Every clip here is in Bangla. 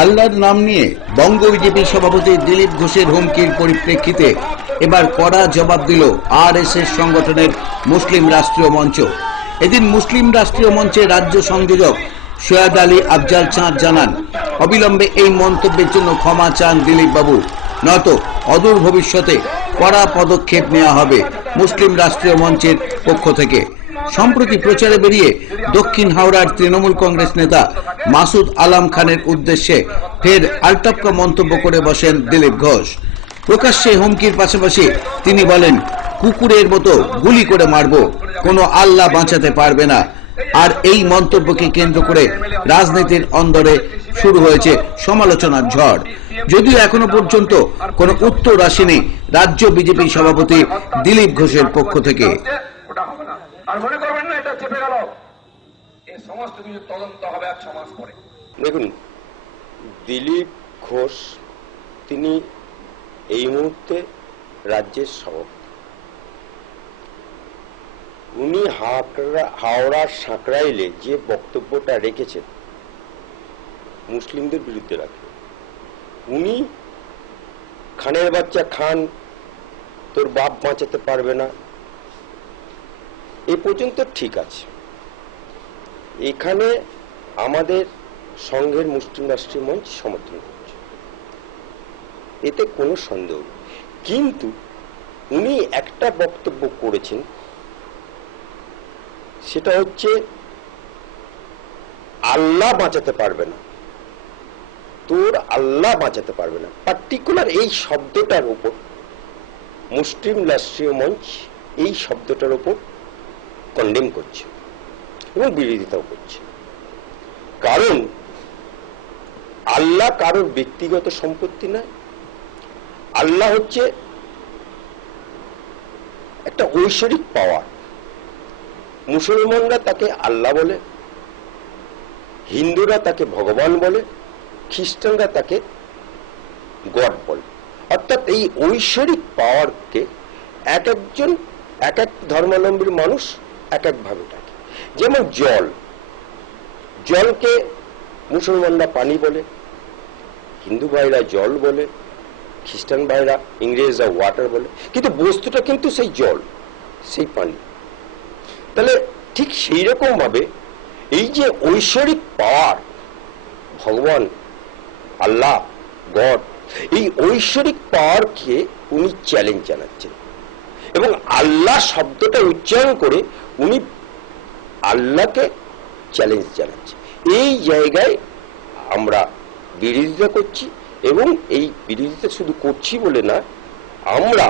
আল্লাহর নাম নিয়ে বঙ্গ বিজেপি সভাপতি দিলীপ ঘোষের হুমকির পরিপ্রেক্ষিতে এবার কড়া জবাব দিল আর সংগঠনের মুসলিম রাষ্ট্রীয় মঞ্চ। এদিন মুসলিম রাষ্ট্রীয় মঞ্চের রাজ্য সংযোজক সৈয়দ আলী আফজাল চাঁদ জানান, অবিলম্বে এই মন্তব্যের জন্য ক্ষমা চান দিলীপ বাবু। নয়তো অদূর ভবিষ্যতে কড়া পদক্ষেপ নেওয়া হবে মুসলিম রাষ্ট্রীয় মঞ্চের পক্ষ থেকে। সম্প্রতি প্রচারে বেরিয়ে দক্ষিণ হাওড়ার তৃণমূল কংগ্রেস নেতা মাসুদ আলাম খানের উদ্দেশ্যে ফের আলটপকা মন্তব্য করে বসেন দিলীপ ঘোষ। প্রকাশ্যে হুমকির পাশাপাশি তিনি বলেন, কুকুরের মতো গুলি করে মারব, কোনো আল্লাহ বাঁচাতে পারবে না। আর এই মন্তব্যকে কেন্দ্র করে রাজনীতির অন্দরে শুরু হয়েছে সমালোচনার ঝড়। যদিও এখনও পর্যন্ত কোনো উত্তর আসেনি রাজ্য বিজেপি সভাপতি দিলীপ ঘোষের পক্ষ থেকে ওটা হবে না আর মনে করবেন না এটা চেপে গেল এই সমস্ত কিছু তদন্ত হবে এক সমাজ পরে। দেখুন, দিলীপ ঘোষ, তিনি এই মুহূর্তে রাজ্যের সভাপতি। উনি হাকড়া হাওড়ার সাঁকরাইলে যে বক্তব্যটা রেখেছেন, মুসলিমদের বিরুদ্ধে রাখেন উনি, খানের বাচ্চা খান, তোর বাপ বাঁচাতে পারবে না। এ পর্যন্ত ঠিক আছে। এখানে আমাদের সংঘের মুসলিম রাষ্ট্রীয় মঞ্চ সমর্থন করছে। এতে কোনো সন্দেহ নেই। কিন্তু উনি একটা বক্তব্য করেছেন, সেটা হচ্ছে, আল্লাহ বাঁচাতে পারবে না। তোর আল্লাহ বাঁচাতে পারবে না। পার্টিকুলার এই শব্দটার উপর, মুসলিম রাষ্ট্রীয় মঞ্চ এই শব্দটার উপর কন্ডেম করছে। এবং বিরোধিতাও করছে। কারণ আল্লাহ কারোর ব্যক্তিগত সম্পত্তি নয়। আল্লাহ হচ্ছে একটা ঐশ্বরিক পাওয়ার মুসলমানরা তাকে আল্লাহ বলে, হিন্দুরা তাকে ভগবান বলে, খ্রিস্টানরা তাকে গড বলে। অর্থাৎ এই ঐশ্বরিক পাওয়ারকে এক একজন, এক এক ধর্মাবলম্বীর মানুষ এক একভাবে ডাকে যেমন জল। জলকে মুসলমানরা পানি বলে, হিন্দু ভাইরা জল বলে, খ্রিস্টান ভাইরা ইংরেজরা ওয়াটার বলে। কিন্তু বস্তুটা কিন্তু সেই জল, সেই পানি। তাহলে ঠিক সেই রকম ভাবে এই যে ঐশ্বরিক পাওয়ার, ভগবান, আল্লাহ, গড, এই ঐশ্বরিক পাওয়ারকে উনি চ্যালেঞ্জ জানাচ্ছেন। এবং আল্লাহ শব্দটা উচ্চারণ করে উনি আল্লাহকে চ্যালেঞ্জ জানাচ্ছে। এই জায়গায় আমরা বিরোধিতা করছি এবং এই বিরোধিতা শুধু করছি বলে না, আমরা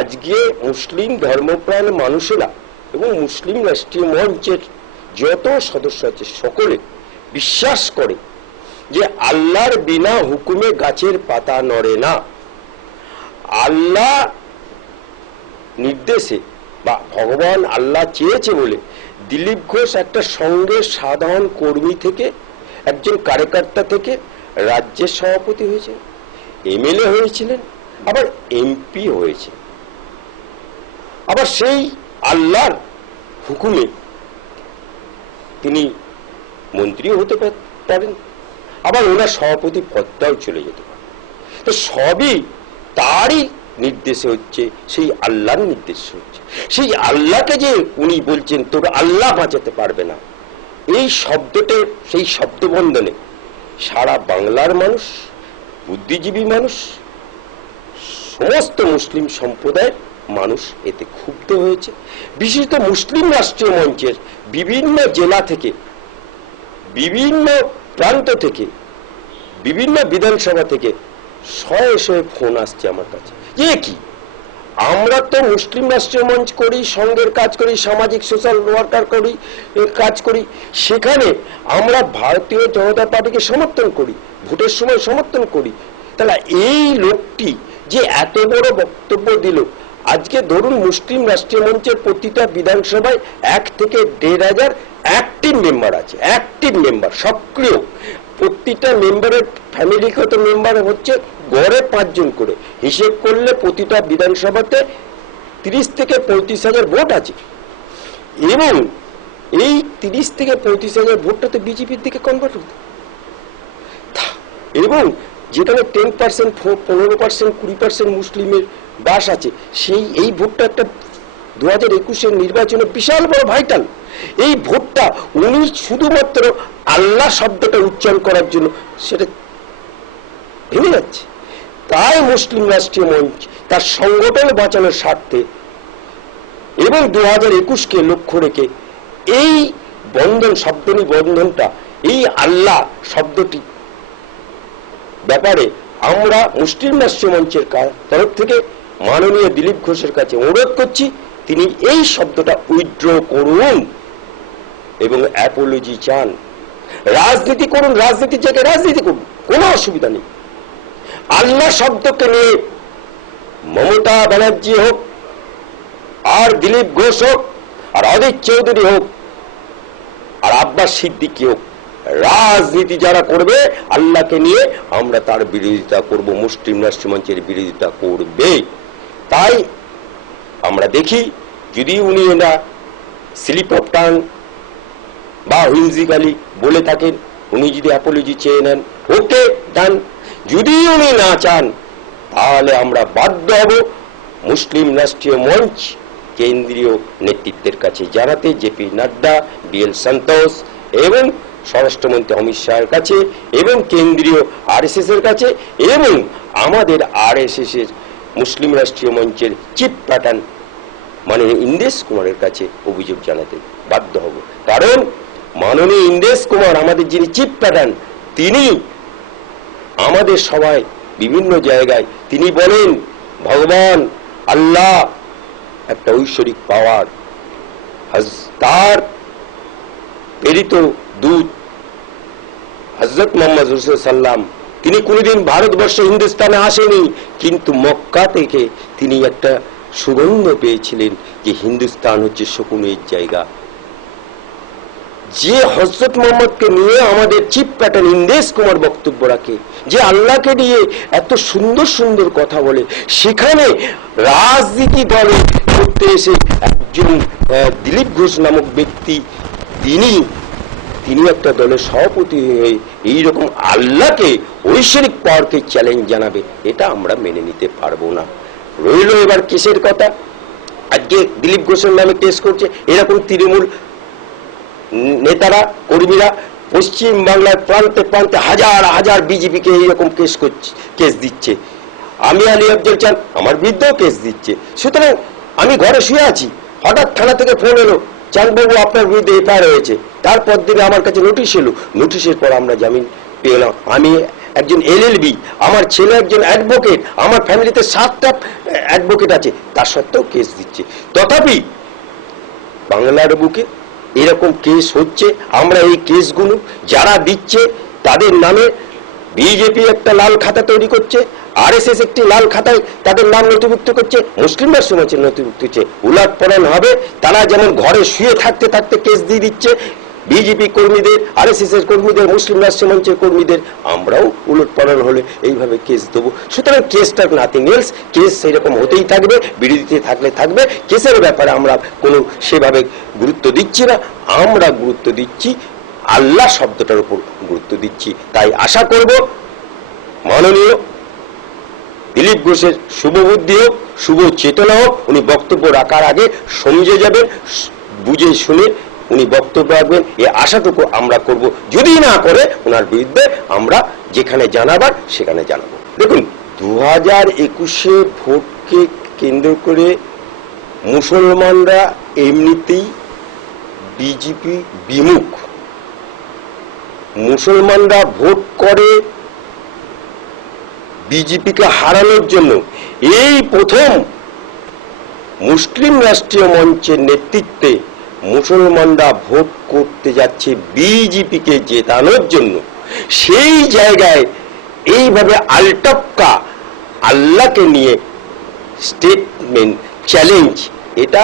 আজকে মুসলিম ধর্মপ্রাণ মানুষেরা এবং মুসলিম রাষ্ট্রীয় মঞ্চের যত সদস্য আছে সকলে বিশ্বাস করে যে আল্লাহর বিনা হুকুমে গাছের পাতা নড়ে না। আল্লাহ নির্দেশে বা ভগবান আল্লাহ চেয়েছে বলে দিলীপ ঘোষ একটা সঙ্গে সাধারণ কর্মী থেকে, একজন কার্যকর্তা থেকে রাজ্যের সভাপতি হয়েছে, এমএলএ হয়েছিলেন, আবার এমপি হয়েছে। আবার সেই আল্লাহর হুকুমে তিনি মন্ত্রীও হতে পারেন, আবার ওনার সভাপতি পদটাও চলে যেতে পারে। তো সবই তারই নির্দেশে হচ্ছে, সেই আল্লাহর নির্দেশে হচ্ছে। সেই আল্লাহকে যে উনি বলছেন তোর আল্লাহ বাঁচাতে পারবে না। এই শব্দটা, সেই শব্দবন্ধনে সারা বাংলার মানুষ, বুদ্ধিজীবী মানুষ, সমস্ত মুসলিম সম্প্রদায়ের মানুষ এতে ক্ষুব্ধ হয়েছে। বিশেষত মুসলিম রাষ্ট্রীয় মঞ্চের বিভিন্ন জেলা থেকে, বিভিন্ন প্রান্ত থেকে, বিভিন্ন বিধানসভা থেকে শয়ে শয়ে ফোন আসছে আমার কাছে। যে কি? আমরা তো মুসলিম রাষ্ট্রীয় মঞ্চ করি, সঙ্গের কাজ করি, সামাজিক, সোশ্যাল ওয়ার্কার করি কাজ করি। সেখানে আমরা ভারতীয় জনতা পার্টিকে সমর্থন করি, ভোটের সময় সমর্থন করি। তাহলে এই লোকটি যে এত বড় বক্তব্য দিল, আজকে ধরুন মুসলিম রাষ্ট্রীয় মঞ্চের প্রতিটা বিধানসভায় এক থেকে দেড় হাজার অ্যাক্টিভ মেম্বার আছে অ্যাক্টিভ মেম্বার সক্রিয়। প্রতিটা মেম্বারের ফ্যামিলিগত মেম্বার হচ্ছে গড়ে পাঁচজন করে। হিসেব করলে প্রতিটা বিধানসভাতে তিরিশ থেকে পঁয়ত্রিশ হাজার ভোট আছে। এবং এই তিরিশ থেকে পঁয়ত্রিশ হাজার ভোটটা তো বিজেপির দিকে কনভার্ট হতো এবং যেখানে টেন পার্সেন্ট পনেরো পার্সেন্ট কুড়ি পার্সেন্ট মুসলিমের বাস আছে, সেই, এই ভোটটা একটা দু হাজার একুশের নির্বাচনে বিশাল বড় ভাইটাল এই ভোটটা উনি শুধুমাত্র আল্লাহ শব্দটা উচ্চারণ করার জন্য সেটা ভেঙে যাচ্ছে। তাই মুসলিম রাষ্ট্রীয় মঞ্চ তার সংগঠন বাঁচানোর স্বার্থে এবং দু হাজার একুশকে লক্ষ্য রেখে এই বন্ধন শব্দনী বন্ধনটা, এই আল্লাহ শব্দটি ব্যাপারে আমরা মুসলিম রাষ্ট্রীয় মঞ্চের তরফ থেকে মাননীয় দিলীপ ঘোষের কাছে অনুরোধ করছি। তিনি এই শব্দটা উইথড্র করুন এবং অ্যাপোলজি চান। রাজনীতি করুন রাজনীতির জায়গায় রাজনীতি করুন, কোনো অসুবিধা নেই। আল্লাহ শব্দকে নিয়ে মমতা ব্যানার্জি হোক, আর দিলীপ ঘোষ হোক, আর অজিত চৌধুরী হোক, আর আব্বাস সিদ্দিকি হোক, রাজনীতি যারা করবে, আল্লাহকে নিয়ে আমরা তার বিরোধিতা করব, মুসলিম রাষ্ট্রমঞ্চের বিরোধিতা করবে। তাই আমরা দেখি, যদি উনি না স্লিপ অফ টাং বা হুইমজিক্যালি বলে থাকেন, উনি যদি অ্যাপোলজি চেয়ে নেন, ওকে ডান যদি উনি না চান, তাহলে আমরা বাধ্য হব মুসলিম রাষ্ট্রীয় মঞ্চ কেন্দ্রীয় নেতৃত্বের কাছে জানাতে, জেপি নাড্ডা, বিএল সন্তোষ এবং স্বরাষ্ট্রমন্ত্রী অমিত শাহের কাছে এবং কেন্দ্রীয় আরএসএস এর কাছে এবং আমাদের আরএসএস এর মুসলিম রাষ্ট্রীয় মঞ্চের চিফ প্যাটার্ন মাননীয় ইন্দেশ কুমারের কাছে অভিযোগ জানাতে বাধ্য হব। কারণ মাননীয় ইন্দেশ কুমার আমাদের যিনি চিফ প্যাটার্ন তিনি আমাদের সবাই বিভিন্ন জায়গায় তিনি বলেন, ভগবান আল্লাহ একটা ঐশ্বরিক পাওয়ার তার প্রেরিত দূত হজরত মোহাম্মদ রসুল সাল্লাম তিনি কোনোদিন ভারতবর্ষ হিন্দুস্তানে আসেনি। কিন্তু মক্কা থেকে তিনি একটা সুগন্ধ পেয়েছিলেন যে হিন্দুস্তান হচ্ছে শকুনের জায়গা। যে হজরত মোহাম্মদকে নিয়ে আমাদের চিফ প্যাটার্ন ইন্দেশ কুমার বক্তব্য রাখে, যে আল্লাহকে নিয়ে এত সুন্দর সুন্দর কথা বলে, সেখানে রাজনীতি দলে করতে এসে একজন দিলীপ ঘোষ নামক ব্যক্তি, তিনি তিনি একটা দলের সভাপতি হয়ে এইরকম আল্লাহকে ঐশ্বরিক পাওয়ারকে চ্যালেঞ্জ জানাবে, এটা আমরা মেনে নিতে পারব না। রইল এবার কেসের কথা? আজকে দিলীপ ঘোষের নামে কেস করছে, এরকম তৃণমূল নেতারা, কর্মীরা পশ্চিম বাংলার প্রান্তে প্রান্তে হাজার হাজার বিজেপিকে এইরকম কেস করছে কেস দিচ্ছে। আমি আলী আফজল চান, আমার বিরুদ্ধেও কেস দিচ্ছে। সুতরাং আমি ঘরে শুয়ে আছি, হঠাৎ থানা থেকে ফোন এলো চাঁদবাবু আপনার বিরুদ্ধে এফআইআর হয়েছে। তারপর দিনে আমার কাছে নোটিশ এলো। নোটিশের পর আমরা জামিন পেলাম আমি একজন এলএলবি আমার ছেলে একজন অ্যাডভোকেট, আমার ফ্যামিলিতে সাতটা অ্যাডভোকেট আছে। তার সত্ত্বেও কেস দিচ্ছে। তথাপি বাংলার বুকে এরকম কেস হচ্ছে, আমরা এই কেসগুলো যারা দিচ্ছে, তাদের নামে বিজেপি একটা লাল খাতা তৈরি করছে, আরএসএস একটি লাল খাতায় তাদের নাম নথিভুক্ত করছে মুসলিম সমাজের নথিভুক্ত হচ্ছে। উলাট পড়ান হবে, তারা যেমন ঘরে শুয়ে থাকতে থাকতে কেস দিয়ে দিচ্ছে, বিজেপি কর্মীদের আরএসএস এর কর্মীদের মুসলিম রাষ্ট্র মঞ্চের কর্মীদের, আমরাও উলট পড়ান হলে এইভাবে কেস দেবো। সুতরাং কেসটা নাথিং এলস কেস সেরকম হতেই থাকবে, বিরোধীতে থাকলে থাকবে, কেসের ব্যাপারে আমরা কোনো সেভাবে গুরুত্ব দিচ্ছি না, আমরা গুরুত্ব দিচ্ছি আল্লাহ শব্দটার উপর গুরুত্ব দিচ্ছি। তাই আশা করব, মাননীয় দিলীপ ঘোষের শুভ বুদ্ধি হোক, শুভ চেতনা হোক, উনি বক্তব্য রাখার আগে সমঝে যাবেন, বুঝে শুনে উনি বক্তব্য রাখবেন। এ আশাটুকু আমরা করব। যদি না করে ওনার বিরুদ্ধে আমরা যেখানে জানাবার, সেখানে জানাব। দেখুন দু হাজার একুশে ভোটকে কেন্দ্র করে মুসলমানরা এমনিতেই বিজেপি বিমুখ। মুসলমানরা ভোট করে বিজেপিকে হারানোর জন্য। এই প্রথম মুসলিম রাষ্ট্রীয় মঞ্চের নেতৃত্বে মুসলমানরা ভোট করতে যাচ্ছে বিজেপিকে জেতানোর জন্য। সেই জায়গায় এইভাবে আলটপকা আল্লাহকে নিয়ে স্টেটমেন্ট চ্যালেঞ্জ এটা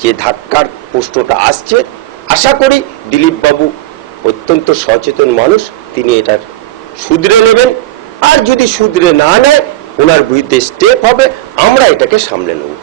যে ধাক্কার প্রশ্নটা আসছে। আশা করি দিলীপ বাবু অত্যন্ত সচেতন মানুষ, তিনি এটার সুদরে নেবেন। আর যদি সুদরে না নেয়, ওনার বিরুদ্ধে স্টেপ হবে, আমরা এটাকে সামলে নেব।